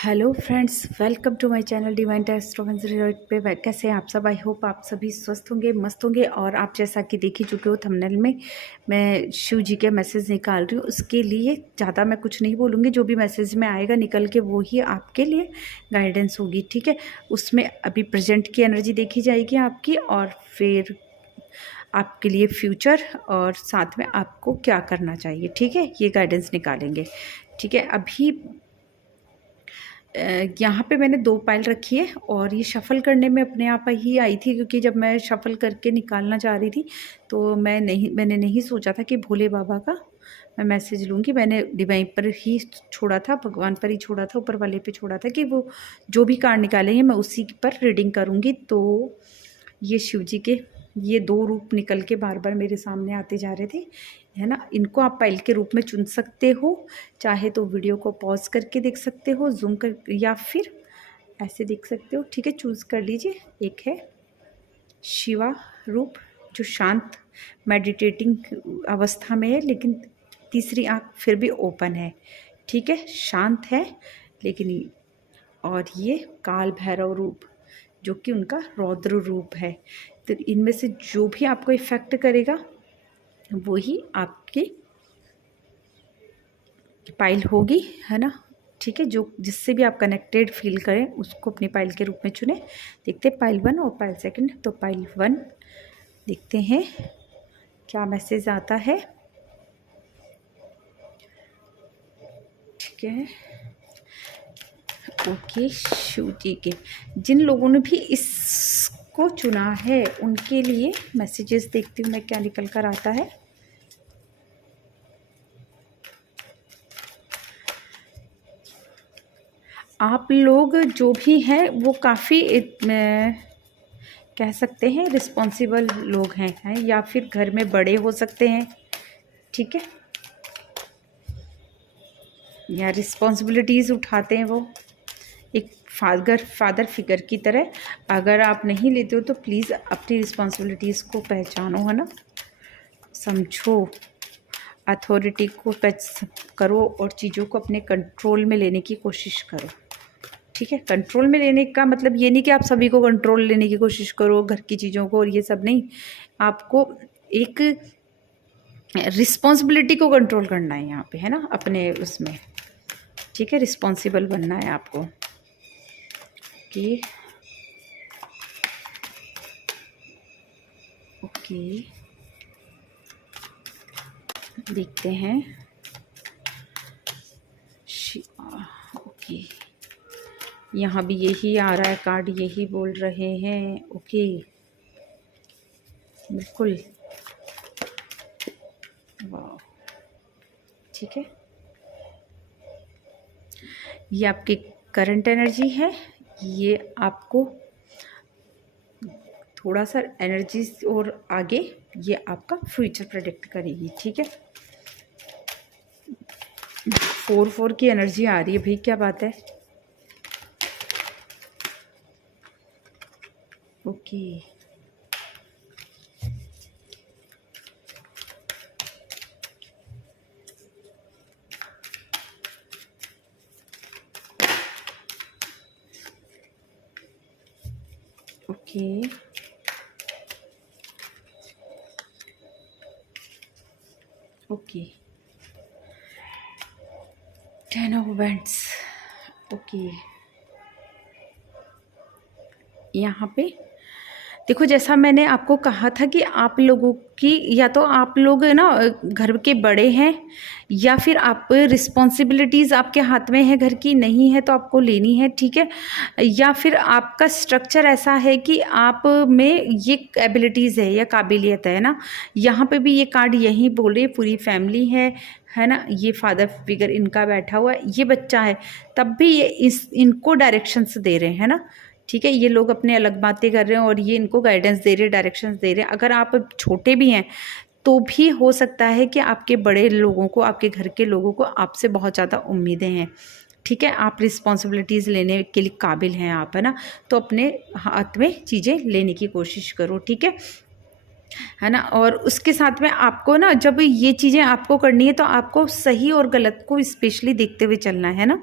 Hello friends, welcome to my channel divine astrology पे। कैसे हैं आप सब? आई होप आप सभी स्वस्थ होंगे, मस्त होंगे। और आप जैसा कि देख ही चुके हो थंबनेल में, मैं शिव जी के मैसेज निकाल रही हूँ। उसके लिए ज़्यादा मैं कुछ नहीं बोलूँगी, जो भी मैसेज में आएगा निकल के वो ही आपके लिए गाइडेंस होगी, ठीक है। उसमें अभी प्रेजेंट की एनर्जी देखी जाएगी आपकी, और फिर आपके लिए फ्यूचर, और साथ में आपको क्या करना चाहिए, ठीक है। ये गाइडेंस निकालेंगे, ठीक है। अभी यहाँ पे मैंने 2 पायल रखी है, और ये शफ़ल करने में अपने आप ही आई थी, क्योंकि जब मैं शफ़ल करके निकालना चाह रही थी तो मैंने नहीं सोचा था कि भोले बाबा का मैं मैसेज लूँगी। मैंने डिवाइन पर ही छोड़ा था, भगवान पर ही छोड़ा था, ऊपर वाले पे छोड़ा था कि वो जो भी कार्ड निकालेंगे मैं उसी पर रीडिंग करूँगी। तो ये शिव जी के ये 2 रूप निकल के बार बार मेरे सामने आते जा रहे थे, है ना। इनको आप पायल के रूप में चुन सकते हो, चाहे तो वीडियो को पॉज करके देख सकते हो, जूम कर, या फिर ऐसे देख सकते हो, ठीक है। चूज़ कर लीजिए। एक है शिवा रूप, जो शांत मेडिटेटिंग अवस्था में है, लेकिन तीसरी आँख फिर भी ओपन है, ठीक है, शांत है लेकिन। और ये काल भैरव रूप, जो कि उनका रौद्र रूप है। तो इनमें से जो भी आपको इफ़ेक्ट करेगा वो ही आपकी पाइल होगी, है ना, ठीक है। जो जिससे भी आप कनेक्टेड फील करें उसको अपनी पाइल के रूप में चुने। देखते हैं पाइल 1 और पाइल 2। तो पाइल 1 देखते हैं क्या मैसेज आता है, ठीक है। ओके, शिव जी के जिन लोगों ने भी इसको चुना है उनके लिए मैसेजेस देखती हूँ मैं क्या निकल कर आता है। आप लोग जो भी हैं वो काफ़ी कह सकते हैं रिस्पॉन्सिबल लोग हैं, या फिर घर में बड़े हो सकते हैं, ठीक है, या रिस्पॉन्सिबिलिटीज़ उठाते हैं वो एक फादर फिगर की तरह। अगर आप नहीं लेते हो तो प्लीज़ अपनी रिस्पॉन्सिबिलिटीज़ को पहचानो, है ना, समझो, अथॉरिटी को करो, और चीज़ों को अपने कंट्रोल में लेने की कोशिश करो, ठीक है। कंट्रोल में लेने का मतलब ये नहीं कि आप सभी को कंट्रोल लेने की कोशिश करो, घर की चीज़ों को और ये सब नहीं। आपको एक रिस्पॉन्सिबिलिटी को कंट्रोल करना है यहाँ पे, है ना, अपने उसमें, ठीक है। रिस्पॉन्सिबल बनना है आपको, कि ओके देखते हैं। ओके, यहाँ भी यही आ रहा है कार्ड, यही बोल रहे हैं, ओके, बिल्कुल, वाह, ठीक है। ये आपकी करंट एनर्जी है, ये आपको थोड़ा सा एनर्जी और आगे ये आपका फ्यूचर प्रेडिक्ट करेगी, ठीक है। 4 की एनर्जी आ रही है भाई, क्या बात है। Okay, okay, okay, 10 of wands, okay. यहाँ पे देखो, जैसा मैंने आपको कहा था कि आप लोगों की, या तो आप लोग ना घर के बड़े हैं, या फिर आप रिस्पॉन्सिबिलिटीज़ आपके हाथ में है, घर की नहीं है तो आपको लेनी है, ठीक है। या फिर आपका स्ट्रक्चर ऐसा है कि आप में ये एबिलिटीज़ है या काबिलियत है ना। यहाँ पे भी ये कार्ड यही बोल रही है, पूरी फैमिली है ना। ये फादर फिगर इनका बैठा हुआ है, ये बच्चा है, तब भी ये इनको डायरेक्शंस दे रहे हैं ना, ठीक है। ये लोग अपने अलग बातें कर रहे हैं और ये इनको गाइडेंस दे रहे हैं, डायरेक्शंस दे रहे हैं। अगर आप छोटे भी हैं तो भी हो सकता है कि आपके बड़े लोगों को, आपके घर के लोगों को आपसे बहुत ज़्यादा उम्मीदें हैं, ठीक है। आप रिस्पॉन्सिबिलिटीज़ लेने के लिए काबिल हैं आप, है ना। तो अपने हाथ में चीज़ें लेने की कोशिश करो, ठीक है। है ना। और उसके साथ में आपको ना जब ये चीज़ें आपको करनी है तो आपको सही और गलत को स्पेशली देखते हुए चलना है ना।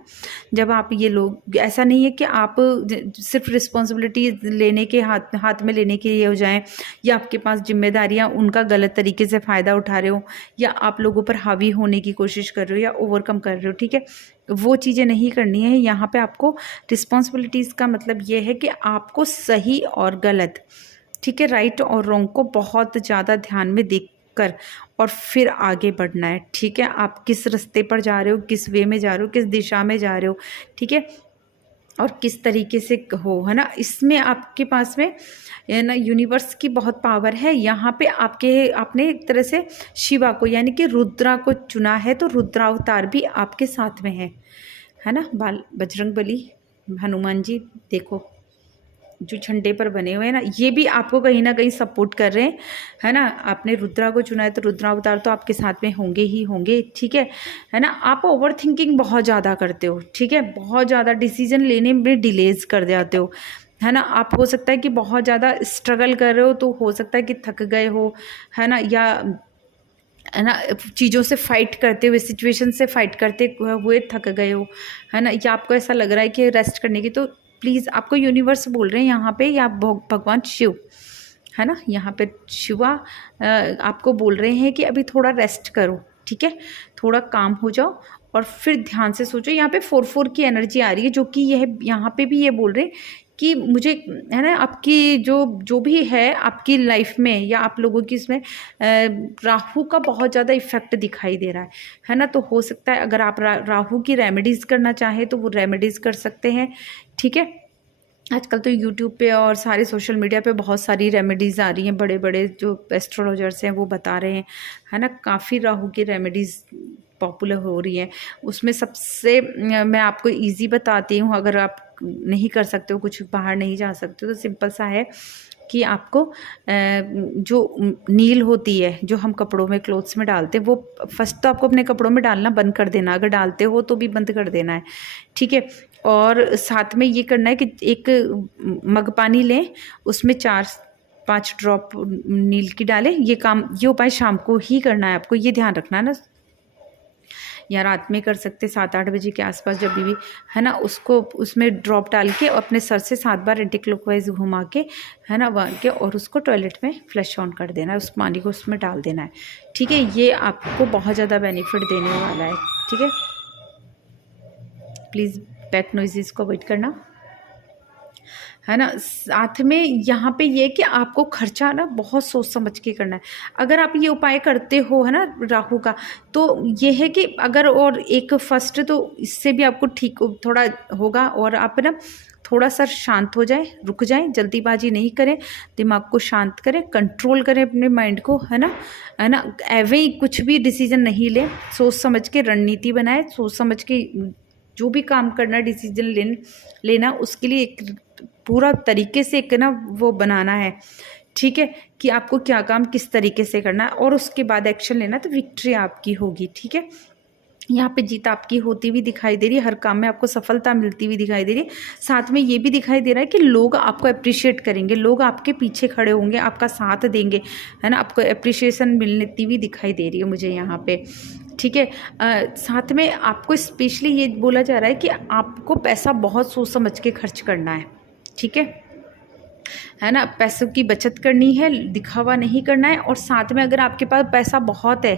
जब आप ये लोग, ऐसा नहीं है कि आप सिर्फ रिस्पॉन्सिबिलिटी लेने के हाथ हाथ में लेने के लिए हो जाएं, या आपके पास जिम्मेदारियां उनका गलत तरीके से फ़ायदा उठा रहे हो, या आप लोगों पर हावी होने की कोशिश कर रहे हो या ओवरकम कर रहे हो। ठीक है, वो चीज़ें नहीं करनी है। यहाँ पे आपको रिस्पॉन्सिबिलिटीज़ का मतलब ये है कि आपको सही और गलत, ठीक है, राइट और रॉन्ग को बहुत ज़्यादा ध्यान में देख कर और फिर आगे बढ़ना है। ठीक है, आप किस रास्ते पर जा रहे हो, किस वे में जा रहे हो, किस दिशा में जा रहे हो, ठीक है, और किस तरीके से हो, है ना। इसमें आपके पास में है ना यूनिवर्स की बहुत पावर है। यहाँ पे आपने एक तरह से शिवा को यानी कि रुद्रा को चुना है, तो रुद्रावतार भी आपके साथ में है ना। बजरंग बली, हनुमान जी देखो जो झंडे पर बने हुए हैं ना, ये भी आपको कहीं ना कहीं सपोर्ट कर रहे हैं, है ना। आपने रुद्रा को चुना है तो रुद्रावतार तो आपके साथ में होंगे ही होंगे। ठीक है ना। आप ओवर थिंकिंग बहुत ज़्यादा करते हो, ठीक है, बहुत ज़्यादा डिसीजन लेने में डिलेज कर जाते हो, है ना। आप हो सकता है कि बहुत ज़्यादा स्ट्रगल कर रहे हो, तो हो सकता है कि थक गए हो, है ना, या है ना चीज़ों से फ़ाइट करते हुए, सिचुएशन से फ़ाइट करते हुए थक गए हो, है ना, या आपको ऐसा लग रहा है कि रेस्ट करने की, तो प्लीज़ आपको यूनिवर्स बोल रहे हैं यहाँ पे, या भगवान शिव, है ना, यहाँ पे शिवा आपको बोल रहे हैं कि अभी थोड़ा रेस्ट करो, ठीक है, थोड़ा काम हो जाओ और फिर ध्यान से सोचो। यहाँ पे 4-4 की एनर्जी आ रही है, जो कि यह यहाँ पे भी ये बोल रहे हैं कि मुझे, है ना, आपकी जो भी है आपकी लाइफ में या आप लोगों की इसमें राहु का बहुत ज़्यादा इफेक्ट दिखाई दे रहा है ना। तो हो सकता है अगर आप राहु की रेमेडीज़ करना चाहें तो वो रेमेडीज़ कर सकते हैं। ठीक है, आजकल तो यूट्यूब पे और सारे सोशल मीडिया पे बहुत सारी रेमेडीज़ आ रही हैं, बड़े बड़े जो एस्ट्रोलॉजर्स हैं वो बता रहे हैं, है ना, काफ़ी राहु की रेमेडीज़ पॉपुलर हो रही है। उसमें सबसे मैं आपको इजी बताती हूँ, अगर आप नहीं कर सकते हो, कुछ बाहर नहीं जा सकते हो, तो सिंपल सा है कि आपको जो नील होती है जो हम कपड़ों में, क्लोथ्स में डालते हैं, वो फर्स्ट तो आपको अपने कपड़ों में डालना बंद कर देना, अगर डालते हो तो भी बंद कर देना है। ठीक है, और साथ में ये करना है कि एक मग पानी लें, उसमें 4-5 ड्रॉप नील की डालें। ये उपाय शाम को ही करना है आपको, ये ध्यान रखना है ना, या रात में कर सकते 7-8 बजे के आसपास जब भी, है ना, उसको उसमें ड्रॉप डाल के और अपने सर से 7 बार एंटी क्लॉकवाइज घुमा के, है ना, वहाँ के, और उसको टॉयलेट में फ्लश ऑन कर देना है, उस पानी को उसमें डाल देना है। ठीक है, ये आपको बहुत ज़्यादा बेनिफिट देने वाला है। ठीक है, प्लीज़ बैक नॉइज़ को अवॉइड करना, है ना। साथ में यहाँ पे ये कि आपको खर्चा ना बहुत सोच समझ के करना है। अगर आप ये उपाय करते हो, है ना, राहु का, तो ये है कि अगर और एक फर्स्ट तो इससे भी आपको ठीक थोड़ा होगा, और आप ना थोड़ा सा शांत हो जाए, रुक जाएं, जल्दीबाजी नहीं करें, दिमाग को शांत करें, कंट्रोल करें अपने माइंड को, है ना, एवे ही कुछ भी डिसीजन नहीं लें, सोच समझ के रणनीति बनाए, सोच समझ के जो भी काम करना, डिसीजन लेना, उसके लिए एक पूरा तरीके से एक ना वो बनाना है। ठीक है, कि आपको क्या काम किस तरीके से करना है, और उसके बाद एक्शन लेना, तो विक्ट्री आपकी होगी। ठीक है, यहाँ पे जीत आपकी होती हुई दिखाई दे रही है, हर काम में आपको सफलता मिलती हुई दिखाई दे रही है। साथ में ये भी दिखाई दे रहा है कि लोग आपको अप्रिशिएट करेंगे, लोग आपके पीछे खड़े होंगे, आपका साथ देंगे, है ना, आपको अप्रिशिएशन मिलती हुई दिखाई दे रही है मुझे यहाँ पे। ठीक है, साथ में आपको स्पेशली ये बोला जा रहा है कि आपको पैसा बहुत सोच समझ के खर्च करना है। ठीक है ना, पैसों की बचत करनी है, दिखावा नहीं करना है, और साथ में अगर आपके पास पैसा बहुत है,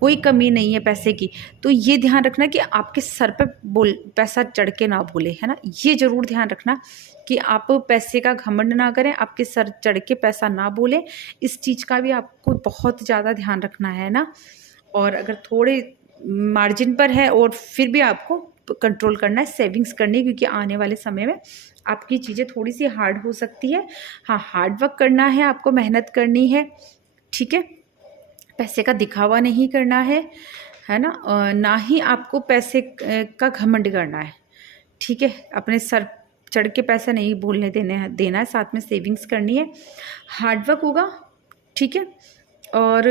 कोई कमी नहीं है पैसे की, तो ये ध्यान रखना कि आपके सर पे पैसा चढ़ के ना बोले, है ना, ये ज़रूर ध्यान रखना कि आप पैसे का घमंड ना करें, आपके सर चढ़ के पैसा ना बोले, इस चीज़ का भी आपको बहुत ज़्यादा ध्यान रखना है ना। और अगर थोड़े मार्जिन पर है और फिर भी आपको कंट्रोल करना है, सेविंग्स करनी है, क्योंकि आने वाले समय में आपकी चीज़ें थोड़ी सी हार्ड हो सकती है। हाँ, हार्ड वर्क करना है, आपको मेहनत करनी है। ठीक है, पैसे का दिखावा नहीं करना है ना, ना ही आपको पैसे का घमंड करना है। ठीक है, अपने सर चढ़ के पैसा नहीं बोलने देना है, साथ में सेविंग्स करनी है, हार्ड वर्क होगा। ठीक है, और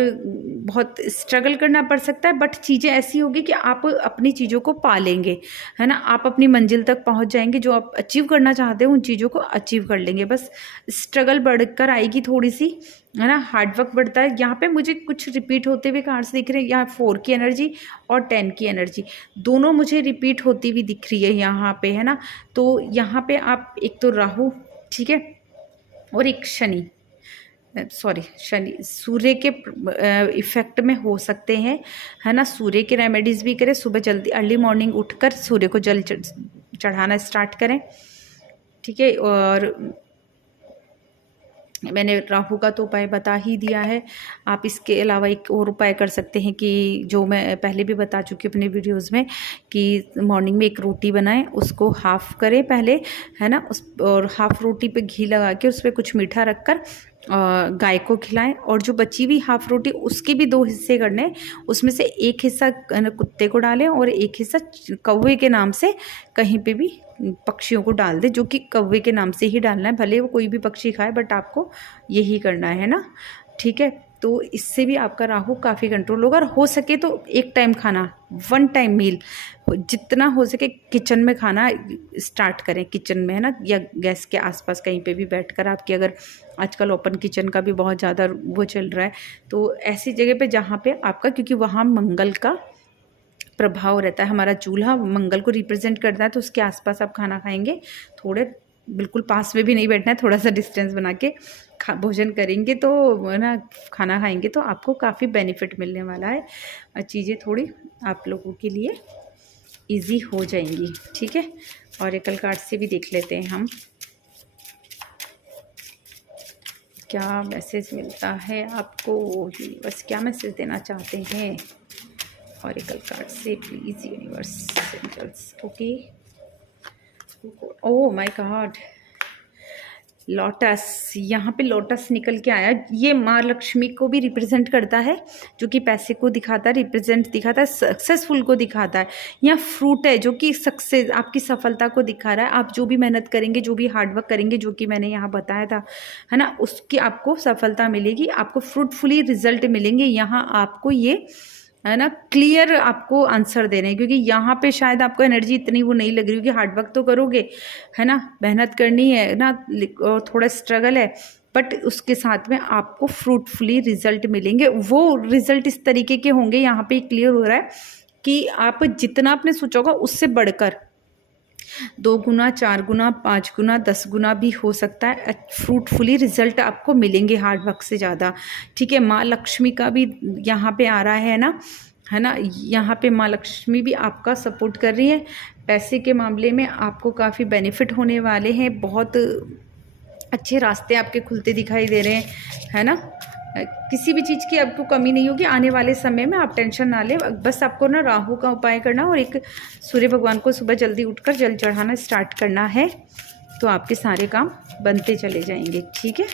बहुत स्ट्रगल करना पड़ सकता है, बट चीज़ें ऐसी होगी कि आप अपनी चीज़ों को पा लेंगे, है ना। आप अपनी मंजिल तक पहुंच जाएंगे, जो आप अचीव करना चाहते हो उन चीज़ों को अचीव कर लेंगे। बस स्ट्रगल बढ़कर आएगी थोड़ी सी, है ना, हार्डवर्क बढ़ता है। यहाँ पे मुझे कुछ रिपीट होते हुए कार्ड्स दिख रहे हैं, यहाँ 4 की एनर्जी और 10 की एनर्जी दोनों मुझे रिपीट होती हुई दिख रही है यहाँ पे, है ना। तो यहाँ पे आप एक तो राहु, ठीक है, और एक शनि, शनि सूर्य के इफेक्ट में हो सकते हैं, है ना। सूर्य की रेमेडीज़ भी करें, सुबह जल्दी अर्ली मॉर्निंग उठकर सूर्य को जल चढ़ाना स्टार्ट करें, ठीक है। और मैंने राहु का तो उपाय बता ही दिया है। आप इसके अलावा एक और उपाय कर सकते हैं कि जो मैं पहले भी बता चुकी हूँ अपने वीडियोस में, कि मॉर्निंग में एक रोटी बनाएं, उसको हाफ़ करें पहले, है ना, उस और हाफ़ रोटी पे घी लगा के उस पर कुछ मीठा रखकर गाय को खिलाएं। और जो बची हुई हाफ़ रोटी उसके भी 2 हिस्से करने, उसमें से एक हिस्सा कुत्ते को डालें और एक हिस्सा कौवे के नाम से कहीं पे भी पक्षियों को डाल दे, जो कि कौवे के नाम से ही डालना है, भले वो कोई भी पक्षी खाए, बट आपको यही करना है ना, ठीक है। तो इससे भी आपका राहु काफ़ी कंट्रोल होगा। और हो सके तो एक टाइम खाना, 1 टाइम मील, जितना हो सके किचन में खाना स्टार्ट करें, किचन में, है ना, या गैस के आसपास कहीं पे भी बैठकर। आपकी अगर आजकल ओपन किचन का भी बहुत ज़्यादा वो चल रहा है, तो ऐसी जगह पे जहाँ पे आपका, क्योंकि वहाँ मंगल का प्रभाव रहता है, हमारा चूल्हा मंगल को रिप्रेजेंट करता है, तो उसके आसपास आप खाना खाएंगे। थोड़े बिल्कुल पास में भी नहीं बैठना है, थोड़ा सा डिस्टेंस बना के भोजन करेंगे, तो ना खाना खाएंगे तो आपको काफ़ी बेनिफिट मिलने वाला है और चीज़ें थोड़ी आप लोगों के लिए इजी हो जाएंगी, ठीक है। ऑरेकल कार्ड से भी देख लेते हैं हम क्या मैसेज मिलता है आपको, यूनिवर्स क्या मैसेज देना चाहते हैं ऑरेकल कार्ड से, please universe angels. Okay, oh my God, lotus, यहाँ पे लोटस निकल के आया। ये माँ लक्ष्मी को भी रिप्रेजेंट करता है, जो कि पैसे को दिखाता है, रिप्रेजेंट दिखाता है, सक्सेसफुल को दिखाता है। यहाँ फ्रूट है जो कि सक्सेस, आपकी सफलता को दिखा रहा है। आप जो भी मेहनत करेंगे, जो भी हार्डवर्क करेंगे, जो कि मैंने यहाँ बताया था, है ना, उसकी आपको सफलता मिलेगी, आपको फ्रूटफुली रिजल्ट मिलेंगे। यहाँ आपको ये, है ना, क्लियर आपको आंसर दे रहे हैं, क्योंकि यहाँ पे शायद आपको एनर्जी इतनी वो नहीं लग रही होगी। हार्डवर्क तो करोगे, है ना, मेहनत करनी है ना, और थोड़ा स्ट्रगल है, बट उसके साथ में आपको फ्रूटफुली रिजल्ट मिलेंगे। वो रिजल्ट इस तरीके के होंगे, यहाँ पे क्लियर हो रहा है कि आप जितना आपने सोचा होगा उससे बढ़कर 2 गुना, 4 गुना, 5 गुना, 10 गुना भी हो सकता है। फ्रूटफुली रिजल्ट आपको मिलेंगे हार्ड वर्क से ज़्यादा, ठीक है। माँ लक्ष्मी का भी यहाँ पे आ रहा है ना, है ना, यहाँ पे माँ लक्ष्मी भी आपका सपोर्ट कर रही है। पैसे के मामले में आपको काफ़ी बेनिफिट होने वाले हैं, बहुत अच्छे रास्ते आपके खुलते दिखाई दे रहे हैं, है ना। किसी भी चीज़ की आपको कमी नहीं होगी आने वाले समय में, आप टेंशन ना लें। बस आपको ना राहु का उपाय करना और एक सूर्य भगवान को सुबह जल्दी उठकर जल चढ़ाना स्टार्ट करना है, तो आपके सारे काम बनते चले जाएंगे, ठीक है।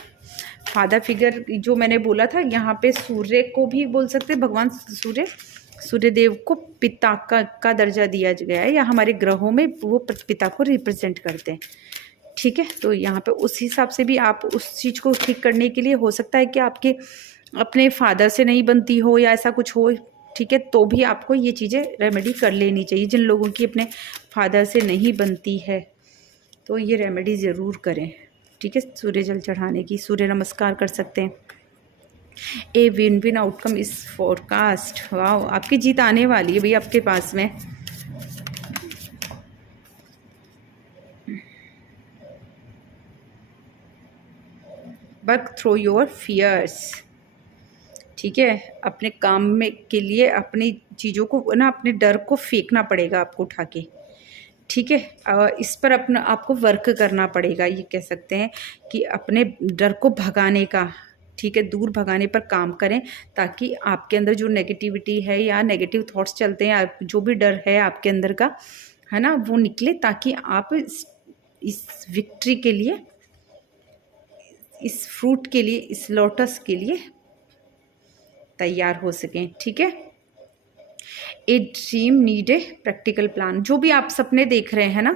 फादर फिगर जो मैंने बोला था, यहाँ पे सूर्य को भी बोल सकते हैं, भगवान सूर्यदेव को पिता का दर्जा दिया गया है, या हमारे ग्रहों में वो पिता को रिप्रेजेंट करते हैं, ठीक है। तो यहाँ पे उस हिसाब से भी आप उस चीज़ को ठीक करने के लिए, हो सकता है कि आपके अपने फादर से नहीं बनती हो या ऐसा कुछ हो, ठीक है, तो भी आपको ये चीज़ें रेमेडी कर लेनी चाहिए। जिन लोगों की अपने फादर से नहीं बनती है, तो ये रेमेडी ज़रूर करें, ठीक है। सूर्य जल चढ़ाने की, सूर्य नमस्कार कर सकते हैं। ए विन विन आउटकम इस फोरकास्ट, वाह, आपकी जीत आने वाली है भाई आपके पास में। वर्क थ्रू योर फियर्स, ठीक है। अपने काम में के लिए अपनी चीज़ों को ना, अपने डर को फेंकना पड़ेगा आपको उठा के, ठीक है। इस पर अपना आपको वर्क करना पड़ेगा, ये कह सकते हैं कि अपने डर को भगाने का, ठीक है, दूर भगाने पर काम करें, ताकि आपके अंदर जो नेगेटिविटी है या नेगेटिव थॉट्स चलते हैं, जो भी डर है आपके अंदर का, है ना, वो निकले, ताकि आप इस विक्ट्री के लिए, इस फ्रूट के लिए, इस लोटस के लिए तैयार हो सकें, ठीक है। A dream need a practical plan, जो भी आप सपने देख रहे हैं ना,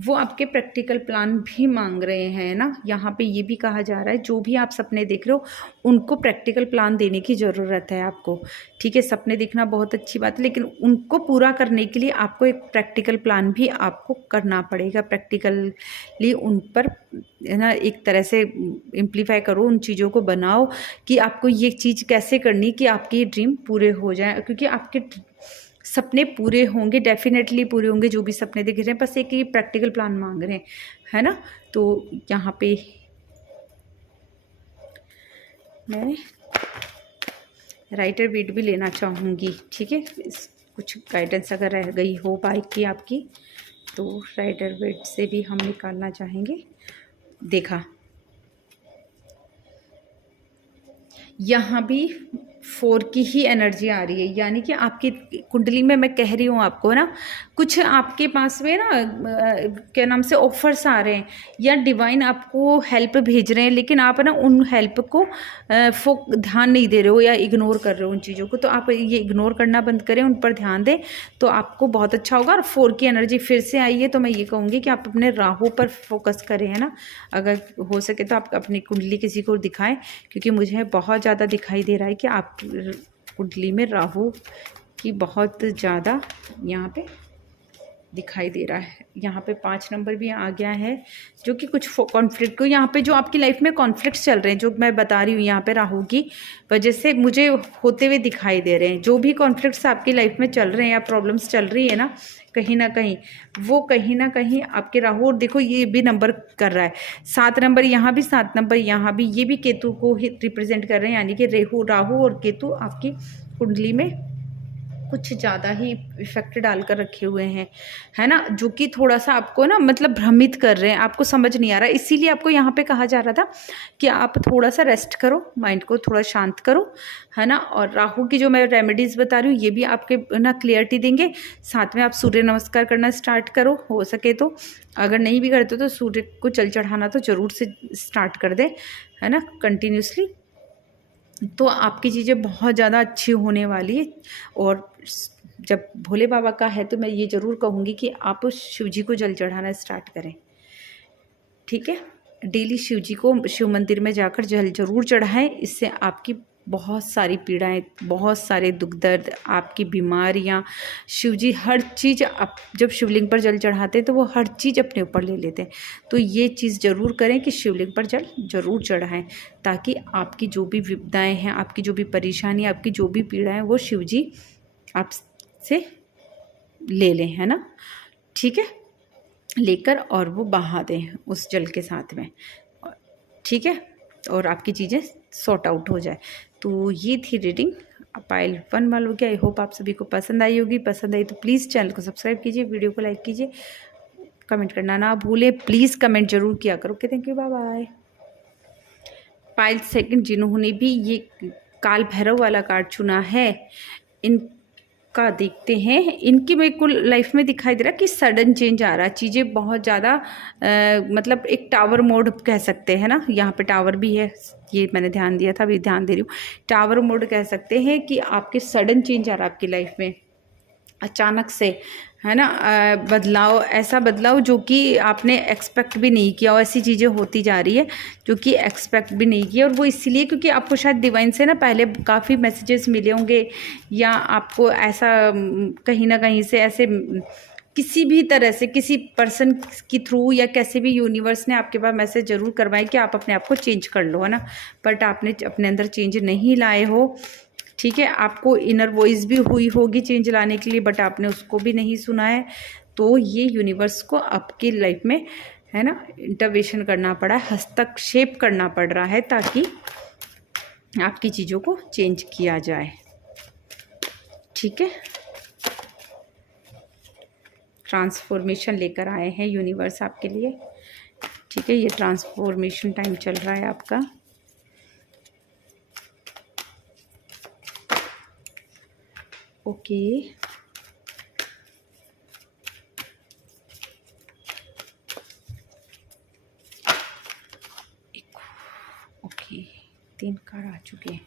वो आपके प्रैक्टिकल प्लान भी मांग रहे हैं ना। यहाँ पे ये भी कहा जा रहा है जो भी आप सपने देख रहे हो उनको प्रैक्टिकल प्लान देने की ज़रूरत है आपको। ठीक है, सपने देखना बहुत अच्छी बात है, लेकिन उनको पूरा करने के लिए आपको एक प्रैक्टिकल प्लान भी आपको करना पड़ेगा। प्रैक्टिकली उन पर है ना एक तरह से इम्प्लीफाई करो, उन चीज़ों को बनाओ कि आपको ये चीज़ कैसे करनी कि आपके ये ड्रीम पूरे हो जाए, क्योंकि आपके सपने पूरे होंगे, डेफिनेटली पूरे होंगे जो भी सपने दिख रहे हैं, बस एक ये प्रैक्टिकल प्लान मांग रहे हैं, है ना। तो यहाँ पे मैं राइटर बीट भी लेना चाहूँगी। ठीक है, कुछ गाइडेंस अगर रह गई हो बाइक की आपकी तो राइटर बीट से भी हम निकालना चाहेंगे। देखा, यहाँ भी 4 की ही एनर्जी आ रही है, यानी कि आपकी कुंडली में मैं कह रही हूँ आपको ना, कुछ आपके पास में ना क्या नाम से ऑफर्स आ रहे हैं या डिवाइन आपको हेल्प भेज रहे हैं, लेकिन आप ना उन हेल्प को ध्यान नहीं दे रहे हो या इग्नोर कर रहे हो उन चीज़ों को। तो आप ये इग्नोर करना बंद करें, उन पर ध्यान दें तो आपको बहुत अच्छा होगा। और 4 की एनर्जी फिर से आई है तो मैं ये कहूँगी कि आप अपने राहु पर फोकस करें, है ना। अगर हो सके तो आप अपनी कुंडली किसी को दिखाएं, क्योंकि मुझे बहुत ज़्यादा दिखाई दे रहा है कि आप कुंडली में राहु की बहुत ज़्यादा यहाँ पे दिखाई दे रहा है। यहाँ पे 5 नंबर भी आ गया है, जो कि कुछ कॉन्फ्लिक्ट को, यहाँ पे जो आपकी लाइफ में कॉन्फ्लिक्ट्स चल रहे हैं जो मैं बता रही हूँ, यहाँ पे राहु की वजह से मुझे होते हुए दिखाई दे रहे हैं। जो भी कॉन्फ्लिक्ट्स आपकी लाइफ में चल रहे हैं या प्रॉब्लम्स चल रही है ना कहीं वो कहीं ना कहीं आपके राहु, और देखो ये भी नंबर कर रहा है 7 नंबर, यहाँ भी 7 नंबर, यहाँ भी, ये भी केतु को ही रिप्रेजेंट कर रहे हैं, यानी कि राहु और केतु आपकी कुंडली में कुछ ज़्यादा ही इफेक्ट डालकर रखे हुए हैं, है ना, जो कि थोड़ा सा आपको ना मतलब भ्रमित कर रहे हैं, आपको समझ नहीं आ रहा। इसीलिए आपको यहाँ पे कहा जा रहा था कि आप थोड़ा सा रेस्ट करो, माइंड को थोड़ा शांत करो, है ना। और राहु की जो मैं रेमेडीज़ बता रही हूँ ये भी आपके ना क्लियरिटी देंगे। साथ में आप सूर्य नमस्कार करना स्टार्ट करो, हो सके तो। अगर नहीं भी करते तो सूर्य को जल चढ़ाना तो ज़रूर से स्टार्ट कर दें, है ना, कंटिन्यूसली। तो आपकी चीज़ें बहुत ज़्यादा अच्छी होने वाली है। और जब भोले बाबा का है तो मैं ये ज़रूर कहूँगी कि आप शिव जी को जल चढ़ाना स्टार्ट करें। ठीक है, डेली शिव जी को शिव मंदिर में जाकर जल ज़रूर चढ़ाएं। इससे आपकी बहुत सारी पीड़ाएं, बहुत सारे दुख दर्द, आपकी बीमारियां, शिव जी हर चीज़, आप जब शिवलिंग पर जल चढ़ाते हैं तो वो हर चीज़ अपने ऊपर ले लेते हैं। तो ये चीज़ ज़रूर करें कि शिवलिंग पर जल ज़रूर चढ़ाएं, ताकि आपकी जो भी विपदाएं हैं, आपकी जो भी परेशानी, आपकी जो भी पीड़ाएं, वो शिव जी आपसे ले लें, है ना। ठीक है, लेकर और वो बहा दें उस जल के साथ में, ठीक है, और आपकी चीज़ें सॉर्ट आउट हो जाए। तो ये थी रीडिंग पाइल 1 वालों की। आई होप आप सभी को पसंद आई होगी। पसंद आई तो प्लीज़ चैनल को सब्सक्राइब कीजिए, वीडियो को लाइक कीजिए, कमेंट करना ना भूलें, प्लीज़ कमेंट जरूर किया करो। Okay, thank you, bye bye. पाइल 2 जिन्होंने भी ये काल भैरव वाला कार्ड चुना है, इनका देखते हैं। इनकी मेरे को लाइफ में दिखाई दे रहा है कि सडन चेंज आ रहा है, चीज़ें बहुत ज़्यादा मतलब एक टावर मोड कह सकते हैं ना, यहाँ पे टावर भी है, ये मैंने ध्यान दिया था, अभी ध्यान दे रही हूँ। टावर मोड कह सकते हैं कि आपके सडन चेंज आ रहा है आपकी लाइफ में, अचानक से, है ना, बदलाव, ऐसा बदलाव जो कि आपने एक्सपेक्ट भी नहीं किया, और ऐसी चीज़ें होती जा रही है जो कि एक्सपेक्ट भी नहीं किया। और वो इसलिए क्योंकि आपको शायद डिवाइन से ना पहले काफ़ी मैसेजेस मिले होंगे, या आपको ऐसा कहीं ना कहीं से ऐसे किसी भी तरह से किसी पर्सन के थ्रू या कैसे भी यूनिवर्स ने आपके पास मैसेज ज़रूर करवाए कि आप अपने आप को चेंज कर लो, है ना। बट आपने अपने अंदर चेंज नहीं लाए हो, ठीक है। आपको इनर वॉइस भी हुई होगी चेंज लाने के लिए, बट आपने उसको भी नहीं सुना है। तो ये यूनिवर्स को आपकी लाइफ में, है ना, इंटरवेंशन करना पड़ा है, हस्तक्षेप करना पड़ रहा है, ताकि आपकी चीज़ों को चेंज किया जाए। ठीक है, ट्रांसफॉर्मेशन लेकर आए हैं यूनिवर्स आपके लिए। ठीक है, ये ट्रांसफॉर्मेशन टाइम चल रहा है आपका। ओके, ओके, 3 कार्ड आ चुके हैं।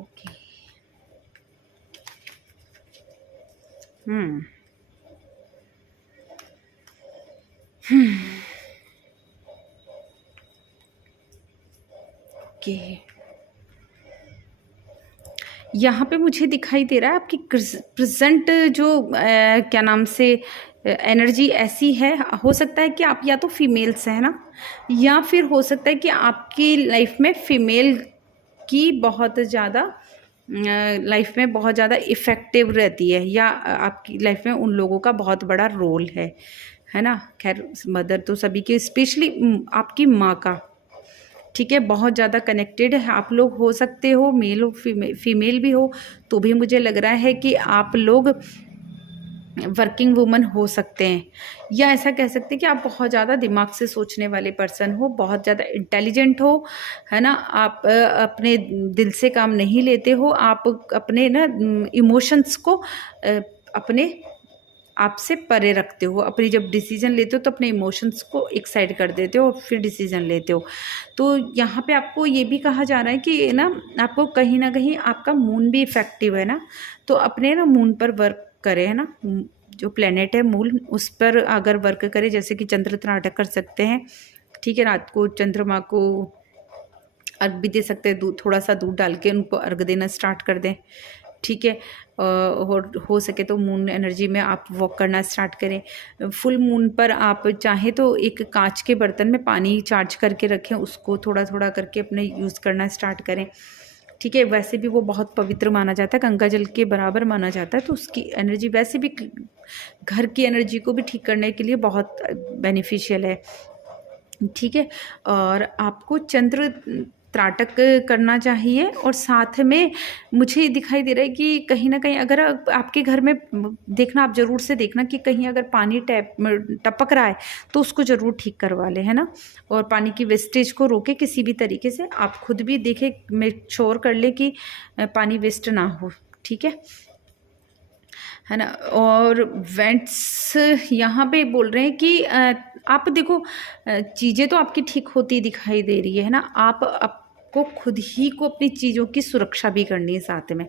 ओके, ओके, यहाँ पे मुझे दिखाई दे रहा है आपकी प्रेजेंट जो क्या नाम से एनर्जी ऐसी है, हो सकता है कि आप या तो फीमेल्स हैं ना, या फिर हो सकता है कि आपकी लाइफ में फीमेल की बहुत ज़्यादा लाइफ में बहुत ज़्यादा इफ़ेक्टिव रहती है, या आपकी लाइफ में उन लोगों का बहुत बड़ा रोल है ना। खैर, मदर तो सभी के, स्पेशली आपकी माँ का, ठीक है, बहुत ज़्यादा कनेक्टेड है आप लोग। हो सकते हो मेल हो फीमेल भी हो, तो भी मुझे लग रहा है कि आप लोग वर्किंग वूमन हो सकते हैं, या ऐसा कह सकते हैं कि आप बहुत ज़्यादा दिमाग से सोचने वाले पर्सन हो, बहुत ज़्यादा इंटेलिजेंट हो, है ना। आप अपने दिल से काम नहीं लेते हो, आप अपने ना इमोशंस को अपने आप से परे रखते हो। अपनी जब डिसीजन लेते हो तो अपने इमोशंस को एक साइड कर देते हो और फिर डिसीजन लेते हो। तो यहाँ पे आपको ये भी कहा जा रहा है कि ना आपको कहीं ना कहीं आपका मून भी इफेक्टिव है ना, तो अपने ना मून पर वर्क करें, है ना। जो प्लेनेट है मून, उस पर अगर वर्क करें, जैसे कि चंद्र नाटक कर सकते हैं, ठीक है। रात को चंद्रमा को अर्घ भी दे सकते हैं, दूध, थोड़ा सा दूध डाल के उनको अर्घ देना स्टार्ट कर दें, ठीक है। और हो सके तो मून एनर्जी में आप वॉक करना स्टार्ट करें। फुल मून पर आप चाहें तो एक कांच के बर्तन में पानी चार्ज करके रखें, उसको थोड़ा थोड़ा करके अपने यूज़ करना स्टार्ट करें, ठीक है। वैसे भी वो बहुत पवित्र माना जाता है, गंगा जल के बराबर माना जाता है, तो उसकी एनर्जी वैसे भी घर की एनर्जी को भी ठीक करने के लिए बहुत बेनिफिशियल है, ठीक है। और आपको चंद्र त्राटक करना चाहिए, और साथ में मुझे दिखाई दे रहा है कि कहीं ना कहीं अगर आपके घर में देखना, आप ज़रूर से देखना कि कहीं अगर पानी टपक रहा है तो उसको ज़रूर ठीक करवा लें, है ना। और पानी की वेस्टेज को रोके किसी भी तरीके से, आप खुद भी देखें, मेक श्योर कर ले कि पानी वेस्ट ना हो, ठीक है ना। और वेंट्स यहाँ पे बोल रहे हैं कि आप देखो, चीज़ें तो आपकी ठीक होती दिखाई दे रही है ना। आपको खुद ही को अपनी चीज़ों की सुरक्षा भी करनी है साथ में,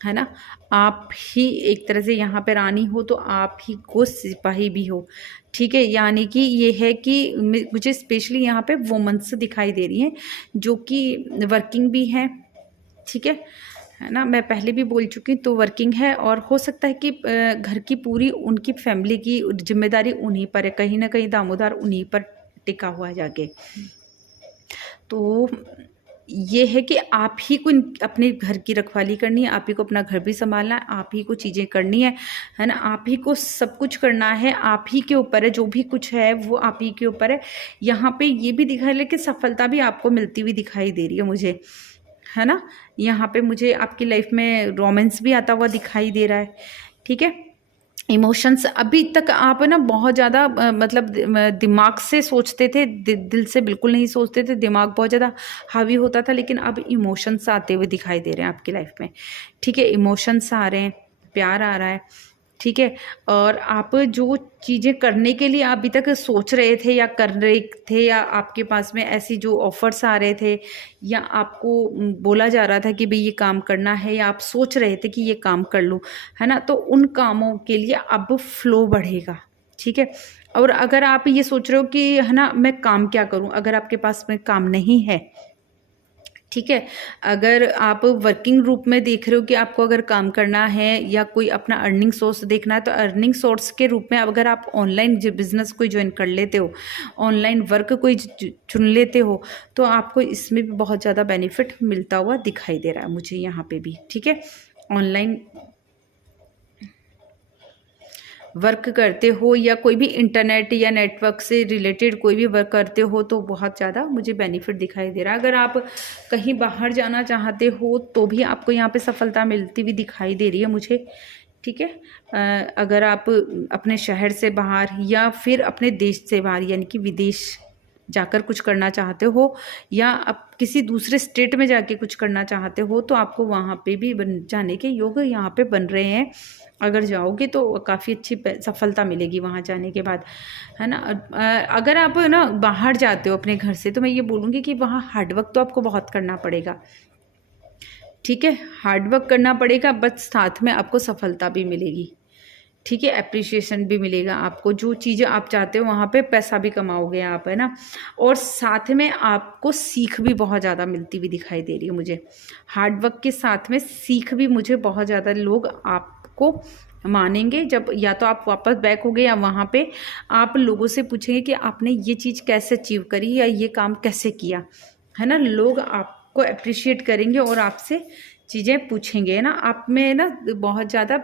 है ना। आप ही एक तरह से यहाँ पे रानी हो, तो आप ही को सिपाही भी हो, ठीक है। यानी कि ये है कि मुझे स्पेशली यहाँ पे वुमेन्स दिखाई दे रही हैं जो कि वर्किंग भी हैं, ठीक है ना। मैं पहले भी बोल चुकी, तो वर्किंग है, और हो सकता है कि घर की पूरी उनकी फैमिली की जिम्मेदारी उन्हीं पर है, कहीं ना कहीं दामोदर उन्हीं पर टिका हुआ है जाके। तो ये है कि आप ही को अपने घर की रखवाली करनी है, आप ही को अपना घर भी संभालना है, आप ही को चीज़ें करनी है ना। आप ही को सब कुछ करना है, आप ही के ऊपर है, जो भी कुछ है वो आप ही के ऊपर है। यहाँ पे ये भी दिखाई दे कि सफलता भी आपको मिलती हुई दिखाई दे रही है मुझे, है ना। यहाँ पे मुझे आपकी लाइफ में रोमांस भी आता हुआ दिखाई दे रहा है, ठीक है। इमोशंस अभी तक आप ना बहुत ज़्यादा मतलब दिमाग से सोचते थे, दिल से बिल्कुल नहीं सोचते थे, दिमाग बहुत ज़्यादा हावी होता था, लेकिन अब इमोशंस आते हुए दिखाई दे रहे हैं आपकी लाइफ में, ठीक है। इमोशंस आ रहे हैं, प्यार आ रहा है, ठीक है। और आप जो चीज़ें करने के लिए अभी तक सोच रहे थे या कर रहे थे, या आपके पास में ऐसी जो ऑफर्स आ रहे थे, या आपको बोला जा रहा था कि भाई ये काम करना है, या आप सोच रहे थे कि ये काम कर लूँ, है ना, तो उन कामों के लिए अब फ्लो बढ़ेगा, ठीक है। और अगर आप ये सोच रहे हो कि है ना मैं काम क्या करूँ, अगर आपके पास में काम नहीं है, ठीक है। अगर आप वर्किंग ग्रुप में देख रहे हो कि आपको अगर काम करना है या कोई अपना अर्निंग सोर्स देखना है, तो अर्निंग सोर्स के रूप में अगर आप ऑनलाइन बिजनेस कोई ज्वाइन कर लेते हो, ऑनलाइन वर्क कोई चुन लेते हो, तो आपको इसमें भी बहुत ज़्यादा बेनिफिट मिलता हुआ दिखाई दे रहा है मुझे यहाँ पे भी, ठीक है। ऑनलाइन वर्क करते हो या कोई भी इंटरनेट या नेटवर्क से रिलेटेड कोई भी वर्क करते हो, तो बहुत ज़्यादा मुझे बेनिफिट दिखाई दे रहा है। अगर आप कहीं बाहर जाना चाहते हो तो भी आपको यहाँ पे सफलता मिलती हुई दिखाई दे रही है मुझे, ठीक है। अगर आप अपने शहर से बाहर या फिर अपने देश से बाहर यानी कि विदेश जाकर कुछ करना चाहते हो, या आप किसी दूसरे स्टेट में जाके कुछ करना चाहते हो, तो आपको वहाँ पे भी जाने के योग यहाँ पे बन रहे हैं। अगर जाओगे तो काफ़ी अच्छी सफलता मिलेगी वहाँ जाने के बाद, है ना। अगर आप ना बाहर जाते हो अपने घर से, तो मैं ये बोलूँगी कि वहाँ हार्डवर्क तो आपको बहुत करना पड़ेगा, ठीक है। हार्डवर्क करना पड़ेगा, बट साथ में आपको सफलता भी मिलेगी, ठीक है, एप्रिसिएशन भी मिलेगा आपको, जो चीज़ें आप चाहते हो वहाँ पे पैसा भी कमाओगे आप, है ना। और साथ में आपको सीख भी बहुत ज़्यादा मिलती हुई दिखाई दे रही है मुझे। हार्ड वर्क के साथ में सीख भी मुझे बहुत ज़्यादा लोग आपको मानेंगे, जब या तो आप वापस बैक हो गए या वहाँ पे आप लोगों से पूछेंगे कि आपने ये चीज़ कैसे अचीव करी या ये काम कैसे किया, है ना। लोग आपको अप्रिशिएट करेंगे और आपसे चीज़ें पूछेंगे, है ना। आप में ना बहुत ज़्यादा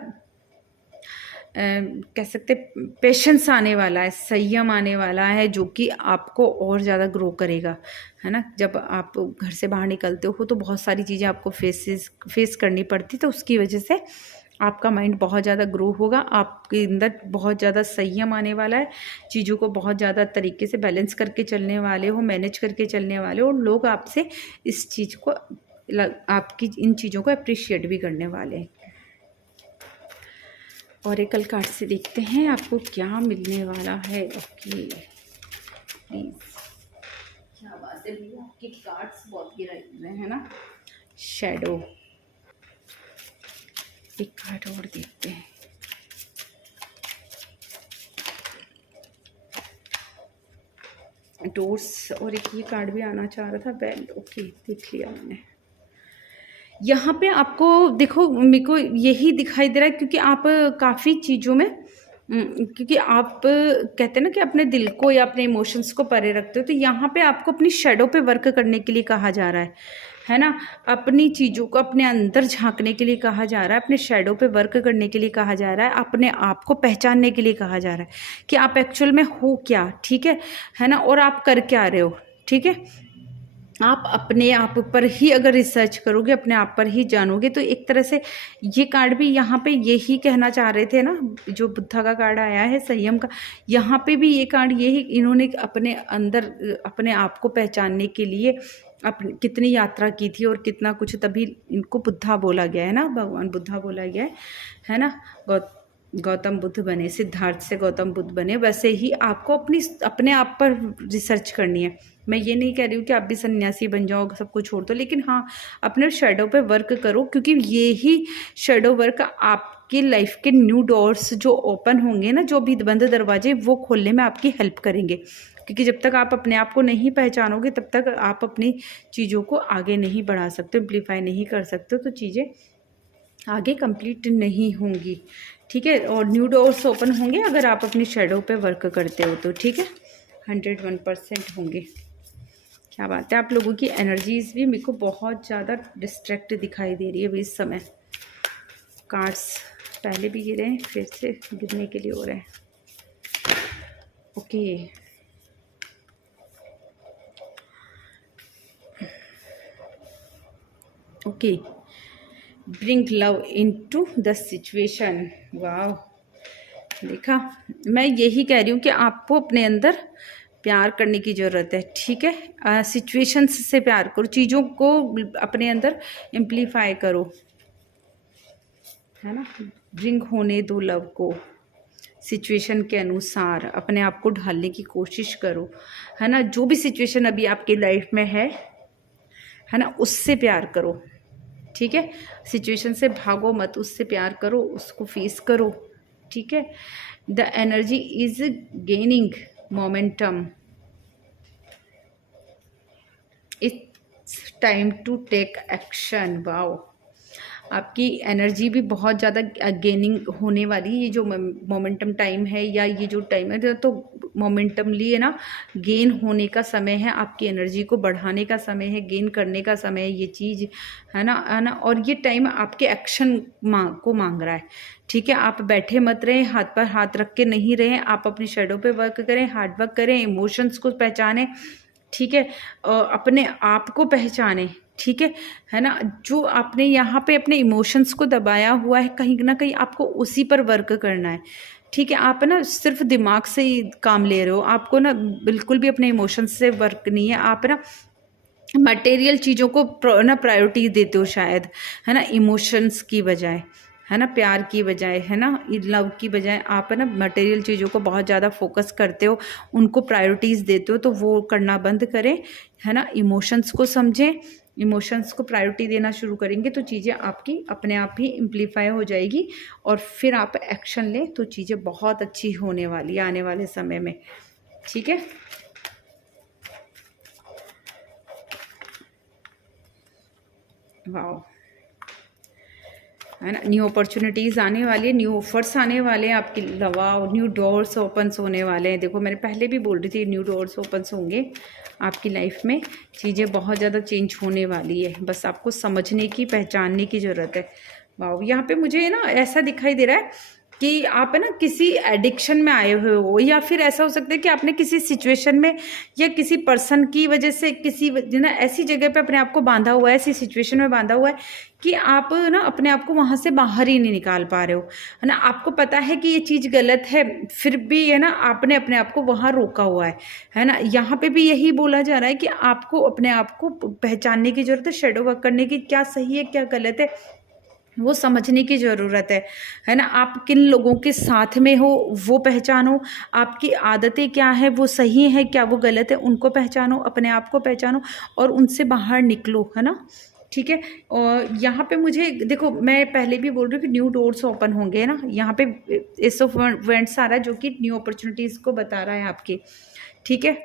कह सकते पेशेंस आने वाला है, संयम आने वाला है, जो कि आपको और ज़्यादा ग्रो करेगा, है ना। जब आप घर से बाहर निकलते हो तो बहुत सारी चीज़ें आपको फेस करनी पड़ती, तो उसकी वजह से आपका माइंड बहुत ज़्यादा ग्रो होगा, आपके अंदर बहुत ज़्यादा संयम आने वाला है, चीज़ों को बहुत ज़्यादा तरीके से बैलेंस करके चलने वाले हो, मैनेज करके चलने वाले हो, और लोग आपसे इस चीज़ को आपकी इन चीज़ों को अप्रिशिएट भी करने वाले हैं। ऑरेकल कार्ड से देखते हैं आपको क्या मिलने वाला है। ओके प्लीज, क्या बात है भैया, आपके कार्ड्स बहुत गिराए हुए हैं ना। शैडो, एक कार्ड और देखते हैं। डोर्स, और एक ये कार्ड भी आना चाह रहा था, बैंड। ओके, देख लिया मैंने। यहाँ पे आपको देखो, मेरे को यही दिखाई दे रहा है, क्योंकि आप काफ़ी चीज़ों में क्योंकि आप कहते हैं ना कि अपने दिल को या अपने इमोशंस को परे रखते हो, तो यहाँ पे आपको अपनी शैडो पे वर्क करने के लिए कहा जा रहा है ना। अपनी चीज़ों को अपने अंदर झांकने के लिए कहा जा रहा है, अपने शैडो पे वर्क करने के लिए कहा जा रहा है, अपने आप को पहचानने के लिए कहा जा रहा है कि आप एक्चुअल में हो क्या, ठीक है ना, और आप कर क्या रहे हो, ठीक है। आप अपने आप पर ही अगर रिसर्च करोगे, अपने आप पर ही जानोगे, तो एक तरह से ये कार्ड भी यहाँ पे यही कहना चाह रहे थे ना, जो बुद्धा का कार्ड आया है संयम का, यहाँ पे भी ये कार्ड यही, इन्होंने अपने अंदर अपने आप को पहचानने के लिए अपनी कितनी यात्रा की थी और कितना कुछ, तभी इनको बुद्धा बोला गया है ना, भगवान बुद्धा बोला गया है ना। गौतम बुद्ध बने, सिद्धार्थ से गौतम बुद्ध बने, वैसे ही आपको अपने आप पर रिसर्च करनी है। मैं ये नहीं कह रही हूँ कि आप भी सन्यासी बन जाओ, सब कुछ छोड़ दो, लेकिन हाँ, अपने शैडो पे वर्क करो, क्योंकि ये ही शैडो वर्क आपकी लाइफ के न्यू डोर्स जो ओपन होंगे ना, जो भी बंद दरवाजे, वो खोलने में आपकी हेल्प करेंगे। क्योंकि जब तक आप अपने आप को नहीं पहचानोगे, तब तक आप अपनी चीज़ों को आगे नहीं बढ़ा सकते, एम्प्लीफाई नहीं कर सकते, तो चीज़ें आगे कंप्लीट नहीं होंगी, ठीक है। और न्यू डोर्स ओपन होंगे अगर आप अपनी शैडो पे वर्क करते हो तो, ठीक है। 101% होंगे। क्या बात है, आप लोगों की एनर्जीज भी मेरे को बहुत ज़्यादा डिस्ट्रैक्ट दिखाई दे रही है अभी इस समय। कार्ड्स पहले भी गिरे हैं, फिर से गिरने के लिए हो रहे हैं। Okay, okay, bring love into the situation. वाह, देखा, मैं यही कह रही हूँ कि आपको अपने अंदर प्यार करने की ज़रूरत है, ठीक है। सिचुएशंस से प्यार करो, चीज़ों को अपने अंदर एम्प्लीफाई करो, है ना। ब्रिंग होने दो लव को, सिचुएशन के अनुसार अपने आप को ढालने की कोशिश करो, है ना। जो भी सिचुएशन अभी आपकी लाइफ में है ना, उससे प्यार करो, ठीक है। सिचुएशन से भागो मत, उससे प्यार करो, उसको फेस करो, ठीक है। The energy is gaining momentum, it's time to take action. Wow, आपकी एनर्जी भी बहुत ज़्यादा गेनिंग होने वाली है। ये जो मोमेंटम टाइम है, या ये जो टाइम है, तो मोमेंटमली है ना, गेन होने का समय है, आपकी एनर्जी को बढ़ाने का समय है, गेन करने का समय है, ये चीज़ है ना। और ये टाइम आपके एक्शन को मांग रहा है, ठीक है। आप बैठे मत रहें, हाथ पर हाथ रख के नहीं रहें, आप अपनी शैडो पे वर्क करें, हार्ड वर्क करें, इमोशंस को पहचानें, ठीक है। अपने आप को पहचानें, ठीक है ना। जो आपने यहाँ पे अपने इमोशंस को दबाया हुआ है, कहीं ना कहीं आपको उसी पर वर्क करना है, ठीक है। आप ना सिर्फ दिमाग से ही काम ले रहे हो, आपको ना बिल्कुल भी अपने इमोशंस से वर्क नहीं है। आप ना मटेरियल चीज़ों को ना प्रायोरिटी देते हो शायद, है ना, इमोशंस की बजाय, है ना, प्यार की बजाय, है ना, लव की बजाय आप है ना मटेरियल चीज़ों को बहुत ज़्यादा फोकस करते हो, उनको प्रायोरिटीज़ देते हो। तो वो करना बंद करें, है ना। इमोशंस को समझें, इमोशंस को प्रायोरिटी देना शुरू करेंगे तो चीज़ें आपकी अपने आप ही इम्प्लीफाई हो जाएगी और फिर आप एक्शन लें तो चीज़ें बहुत अच्छी होने वाली है आने वाले समय में। ठीक है, वाह, है ना। न्यू अपॉर्चुनिटीज़ आने वाली है, न्यू ऑफर्स आने वाले हैं आपकी लवा, और न्यू डोर्स ओपन्स होने वाले हैं। देखो मैंने पहले भी बोल रही थी न्यू डोर्स ओपन्स होंगे आपकी लाइफ में, चीज़ें बहुत ज़्यादा चेंज होने वाली है, बस आपको समझने की, पहचानने की ज़रूरत है। वाह, यहाँ पे मुझे ना ऐसा दिखाई दे रहा है कि आप है ना किसी एडिक्शन में आए हुए हो, या फिर ऐसा हो सकता है कि आपने किसी सिचुएशन में या किसी पर्सन की वजह से किसी ना ऐसी जगह पे अपने आप को बांधा हुआ है, ऐसी सिचुएशन में बांधा हुआ है कि आप ना अपने आप को वहाँ से बाहर ही नहीं निकाल पा रहे हो, है ना। आपको पता है कि ये चीज़ गलत है, फिर भी है ना आपने अपने आप को वहाँ रोका हुआ है ना। यहाँ पे भी यही बोला जा रहा है कि आपको अपने आप को पहचानने की ज़रूरत है, शेडो वर्क करने की, क्या सही है क्या गलत है वो समझने की ज़रूरत है ना। आप किन लोगों के साथ में हो वो पहचानो, आपकी आदतें क्या हैं, वो सही है क्या वो गलत है, उनको पहचानो, अपने आप को पहचानो और उनसे बाहर निकलो, है ना। ठीक है, और यहाँ पे मुझे देखो, मैं पहले भी बोल रही हूँ कि न्यू डोर्स ओपन होंगे ना। यहाँ पे एस ऑफ वेंट्स आ रहा है जो कि न्यू अपॉर्चुनिटीज़ को बता रहा है आपके। ठीक है,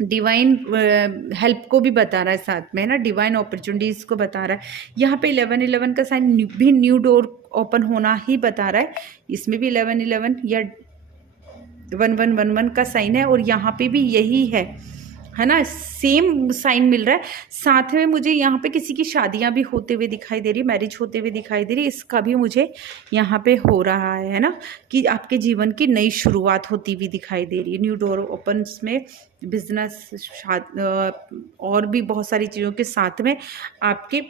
डिवाइन हेल्प को भी बता रहा है साथ में, है ना, डिवाइन अपॉर्चुनिटीज़ को बता रहा है। यहाँ पे 11-11 का साइन भी न्यू डोर ओपन होना ही बता रहा है। इसमें भी 11-11 या 11-11 का साइन है और यहाँ पे भी यही है ना, सेम साइन मिल रहा है। साथ में मुझे यहाँ पे किसी की शादियाँ भी होते हुए दिखाई दे रही, मैरिज होते हुए दिखाई दे रही, इसका भी मुझे यहाँ पे हो रहा है ना, कि आपके जीवन की नई शुरुआत होती हुई दिखाई दे रही है। न्यू डोर ओपन्स में बिजनेस, और भी बहुत सारी चीज़ों के साथ में आपके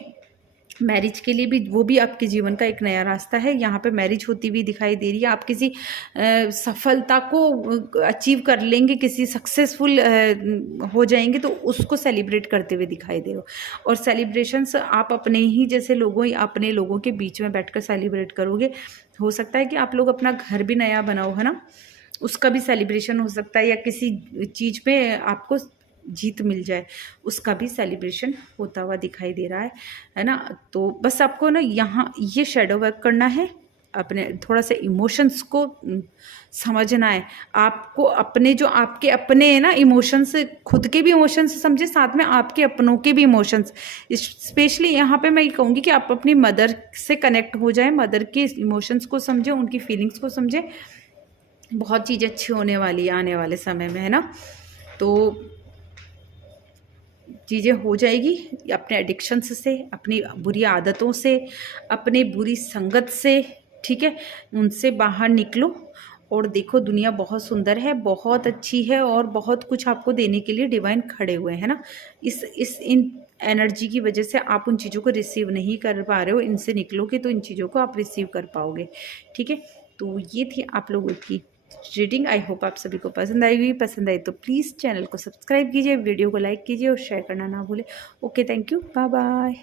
मैरिज के लिए भी, वो भी आपके जीवन का एक नया रास्ता है। यहाँ पे मैरिज होती हुई दिखाई दे रही है, आप किसी सफलता को अचीव कर लेंगे, किसी सक्सेसफुल हो जाएंगे तो उसको सेलिब्रेट करते हुए दिखाई दे रहे हो। और सेलिब्रेशंस आप अपने ही जैसे लोगों या अपने लोगों के बीच में बैठकर सेलिब्रेट करोगे। हो सकता है कि आप लोग अपना घर भी नया बनाओ, है ना, उसका भी सेलिब्रेशन हो सकता है, या किसी चीज़ पे आपको जीत मिल जाए उसका भी सेलिब्रेशन होता हुआ दिखाई दे रहा है ना। तो बस आपको ना यहाँ ये शेडो वर्क करना है, अपने थोड़ा सा इमोशंस को समझना है। आपको अपने जो आपके अपने हैं ना इमोशंस, खुद के भी इमोशंस समझे, साथ में आपके अपनों के भी इमोशंस। स्पेशली यहाँ पे मैं ये कहूँगी कि आप अपनी मदर से कनेक्ट हो जाए, मदर के इमोशंस को समझें, उनकी फीलिंग्स को समझें। बहुत चीज़ अच्छी होने वाली है आने वाले समय में, है ना। तो चीज़ें हो जाएगी। अपने एडिक्शंस से, अपनी बुरी आदतों से, अपनी बुरी संगत से, ठीक है, उनसे बाहर निकलो और देखो दुनिया बहुत सुंदर है, बहुत अच्छी है और बहुत कुछ आपको देने के लिए डिवाइन खड़े हुए हैं ना। इन एनर्जी की वजह से आप उन चीज़ों को रिसीव नहीं कर पा रहे हो, इनसे निकलोगे तो इन चीज़ों को आप रिसीव कर पाओगे। ठीक है, तो ये थी आप लोगों की रीडिंग। आई होप आप सभी को पसंद आएगी। पसंद आई तो प्लीज़ चैनल को सब्सक्राइब कीजिए, वीडियो को लाइक कीजिए और शेयर करना ना भूलें। Okay, thank you, bye bye.